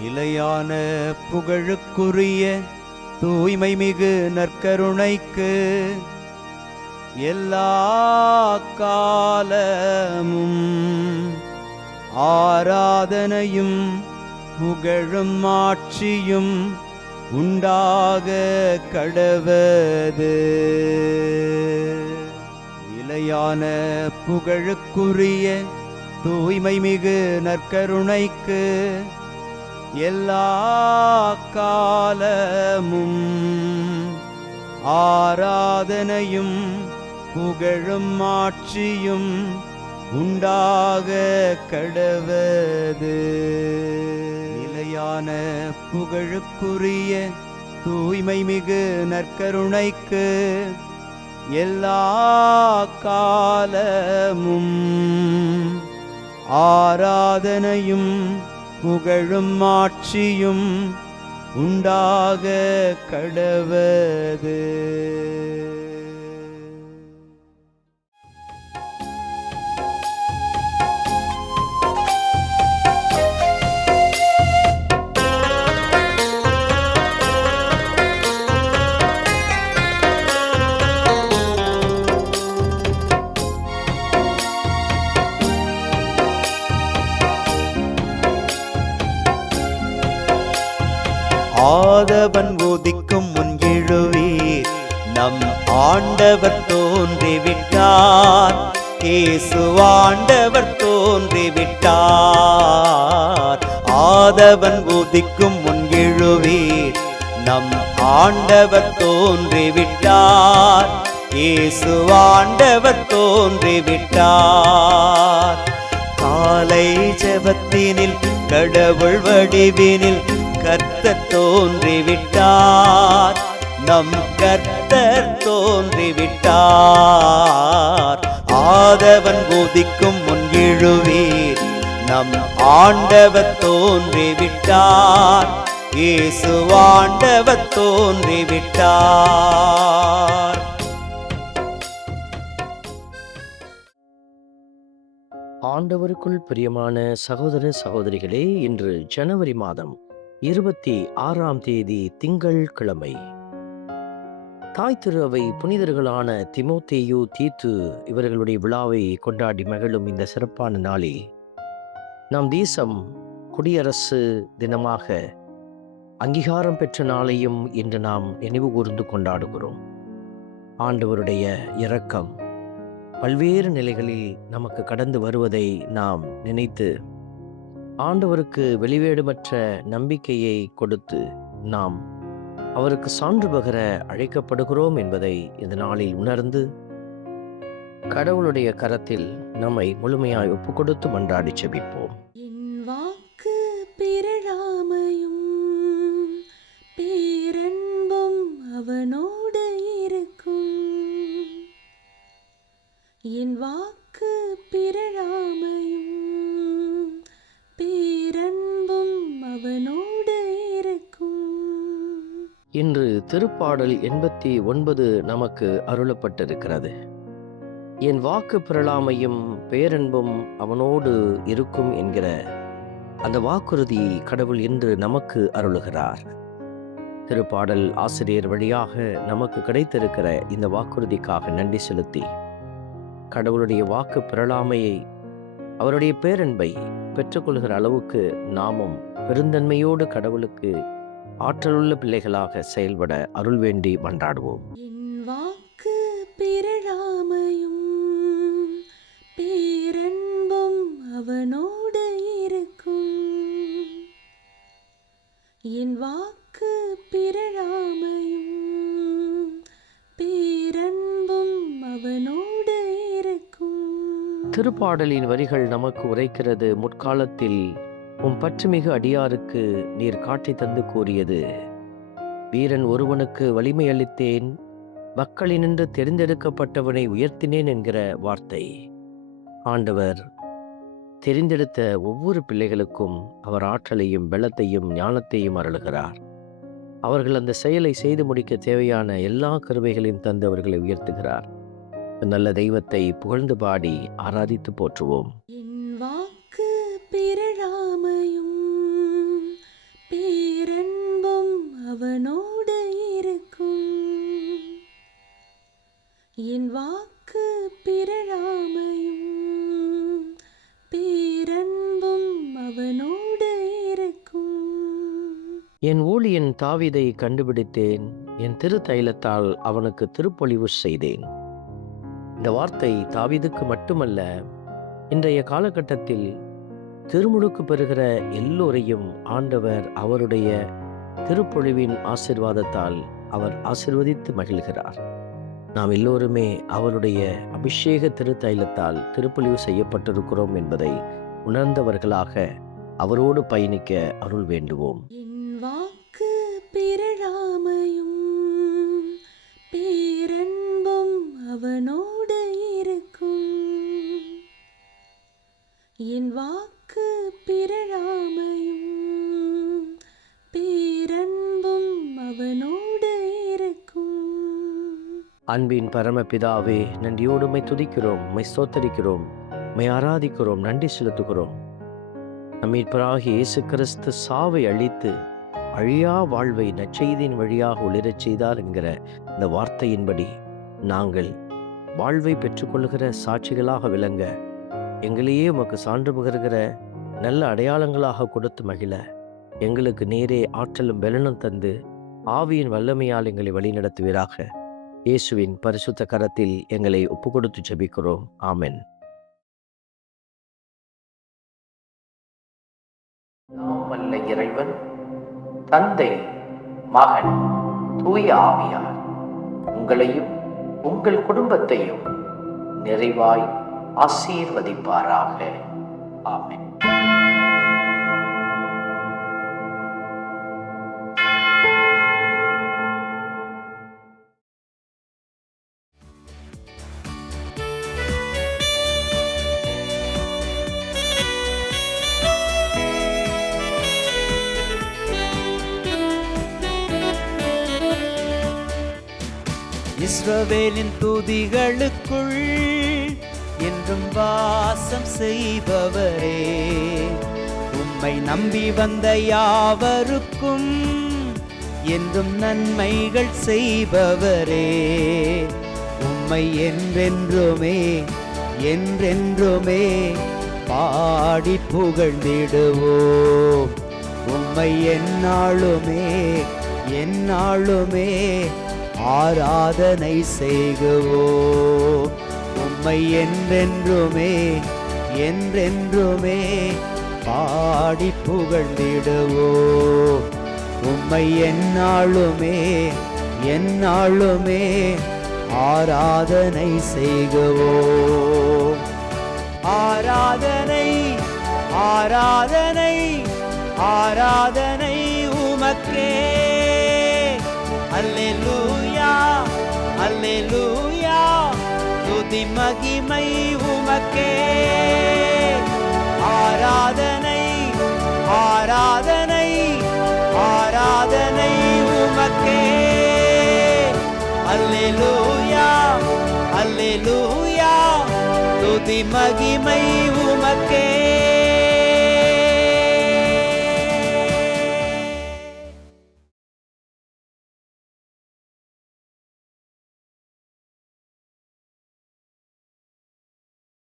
நிலையான புகழுக்குரிய தூய்மை மிகு நற்கருணைக்கு எல்லா காலமும் ஆராதனையும் புகழும் ஆட்சியும் உண்டாக கடவது. நிலையான புகழுக்குரிய தூய்மை மிகு நற்கருணைக்கு எல்லா காலமும் ஆராதனையும் புகழும் ஆட்சியும் உண்டாக கடவது. நிலையான புகழுக்குரிய தூய்மை மிகு நற்கருணைக்கு எல்லா காலமும் ஆராதனையும் புகழும் ஆட்சியும் உண்டாக கடவது. ஆதவன் உதிக்கும் முன் எழுவீர், நம் ஆண்டவர் தோன்றிவிட்டார். இயேசு ஆண்டவர் தோன்றிவிட்டார். ஆதவன் உதிக்கும் முன் எழுவீர், நம் ஆண்டவர் தோன்றிவிட்டார். இயேசு ஆண்டவர் தோன்றிவிட்டார். காலை ஜெபத்தினில் கடவுள் வடிவினில் கர்த்தர் தோன்றிவிட்டார். நம் கர்த்தர் தோன்றிவிட்டார். ஆதவன் உதிக்கும் முன் எழுவீர், நம் ஆண்டவர் தோன்றிவிட்டார். இயேசு ஆண்டவர் தோன்றிவிட்டார். ஆண்டவருக்குள் பிரியமான சகோதர சகோதரிகளே, இன்று ஜனவரி மாதம் 26ஆம் தேதி திங்கள் கிழமை. தாய் திரு அவை புனிதர்களான திமோத்தேயு, தீத்து இவர்களுடைய விழாவை கொண்டாடி மகிழும் இந்த சிறப்பான நாளில் நம் தேசம் குடியரசு தினமாக அங்கீகாரம் பெற்ற நாளையும் இன்று நாம் நினைவு கூர்ந்து கொண்டாடுகிறோம். ஆண்டவருடைய இரக்கம் பல்வேறு நிலைகளில் நமக்கு கடந்து வருவதை நாம் நினைத்து ஆண்டவருக்கு வெளிவேடுமற்ற நம்பிக்கையை கொடுத்து நாம் அவருக்கு சான்று பகர அழைக்கப்படுகிறோம் என்பதை இந்த நாளில் உணர்ந்து கடவுளுடைய கரத்தில் நம்மை முழுமையாய் ஒப்பு கொடுத்து மன்றாடி செபிப்போம். என் வாக்கு பிறழாமையும் பேரன்பும் அவனோடு இருக்கும். என் வாக்கு பிறழாமையும் பேரன்பும் அவனோடு இருக்கும். இன்று திருப்பாடல் 89 நமக்கு அருளப்பட்டிருக்கிறது. என் வாக்கு பிறழாமையும் பேரன்பும் அவனோடு இருக்கும் என்கிற அந்த வாக்குறுதி கடவுள் இன்று நமக்கு அருளுகிறார். திருப்பாடல் ஆசிரியர் வழியாக நமக்கு கிடைத்திருக்கிற இந்த வாக்குறுதிக்காக நன்றி செலுத்தி கடவுளுடைய வாக்கு பிறழாமையை, அவருடைய பேரன்பை பெற்றுக்கொள்கிற அளவுக்கு நாமும் பெருந்தன்மையோடு கடவுளுக்கு ஆற்றலுள்ள பிள்ளைகளாக செயல்பட அருள் வேண்டி மன்றாடுவோம். என் வாக்கு பிறழாமையும் பேரன்பும் அவனோடு இருக்கும். என் வாக்கு பிறழாமையும் பேரன்பும் அவனோடு இருக்கும். திருப்பாடலின் வரிகள் நமக்கு உரைக்கிறது, முற்காலத்தில் உம் பற்றுமிகு அடியாருக்கு நீர் காட்டி தந்து கூறியது, வீரன் ஒருவனுக்கு வலிமை அளித்தேன், மக்களினின்று தெரிந்தெடுக்கப்பட்டவனை உயர்த்தினேன் என்கிற வார்த்தை. ஆண்டவர் தெரிந்தெடுத்த ஒவ்வொரு பிள்ளைகளுக்கும் அவர் ஆற்றலையும் பலத்தையும் ஞானத்தையும் அருளுகிறார். அவர்கள் அந்த செயலை செய்து முடிக்க தேவையான எல்லா கருவைகளையும் தந்து அவர்களை உயர்த்துகிறார். நல்ல தெய்வத்தை புகழ்ந்து பாடி ஆராதித்து போற்றுவோம். என் வாக்கு பிறழாமையும் என் ஊழியன் தாவீதை கண்டுபிடித்தேன், என் திரு தைலத்தால் அவனுக்கு திருப்பொழிவு செய்தேன். இந்த வார்த்தை தாவீதுக்கு மட்டுமல்ல, இன்றைய காலகட்டத்தில் திருமுழுக்கு பெறுகிற எல்லோரையும் ஆண்டவர் அவருடைய திருப்பொழிவின் ஆசீர்வாதத்தால் அவர் ஆசீர்வதித்து மகிழ்கிறார். நாம் எல்லோருமே அவருடைய அபிஷேக திருத்தைலத்தால் திருப்பொழிவு செய்யப்பட்டிருக்கிறோம் என்பதை உணர்ந்தவர்களாக அவரோடு பயணிக்க அருள் வேண்டுவோம். என் வாக்கு பிறழாமையும் பேரன்பும் அவனோடு இருக்கும். என் வாக்கு பிறழாமையும் பேரன்பும் அவனோடு இருக்கும். அன்பின் பரமபிதாவே, நன்றியோடு உம்மை துதிக்கிறோம், உம்மை ஸ்தோத்தரிக்கிறோம், உம்மை ஆராதிக்கிறோம், நன்றி செலுத்துகிறோம். நம் மீட்பராகிய இயேசு கிறிஸ்து சாவை அழித்து அழியா வாழ்வை நற்செய்தியின் வழியாக ஒளிரச் செய்தார் என்கிற இந்த வார்த்தையின்படி நாங்கள் வாழ்வை பெற்றுக்கொள்கிற சாட்சிகளாக விளங்க, எங்களையே உமக்கு சான்று பகர்கிற நல்ல அடையாளங்களாக கொடுத்து மகிழ எங்களுக்கு நேரே ஆற்றலும் பலனும் தந்து ஆவியின் வல்லமையால் எங்களை வழிநடத்துவீராக. இயேசுவின் பரிசுத்த கரத்தில் எங்களை ஒப்பு கொடுத்து ஜெபிக்கிறோம். ஆமென். வல்ல இறைவன் தந்தை, மகன், தூய ஆவியார் உங்களையும் உங்கள் குடும்பத்தையும் நிறைவாய் ஆசீர்வதிப்பாராக. ஆமென். இஸ்ரவேலின் துதிகளுக்குள் என்றும் வாசம் செய்பவரே, உம்மை நம்பி வந்த யாவருக்கும் என்றும் நன்மைகள் செய்பவரே, உம்மை என்றென்றுமே என்றென்றுமே பாடி புகழ்ந்திடுவோம். உம்மை எந்நாளுமே எந்நாளுமே ஆராதனை செய்குவோம். உம்மை என்றென்றுமே என்றென்றுமே பாடி புகழ்ந்திடுவோம். உம்மை எந்நாளுமே எந்நாளுமே ஆராதனை செய்குவோம். ஆராதனை ஆராதனை ஆராதனை உமக்கே. அல்லேலூயா அல்லேலூயா, துதி மகிமை உமக்கே. ஆராதனை ஆராதனை ஆராதனை உமக்கே. அல்லேலூயா அல்லேலூயா, துதி மகிமை உமக்கே.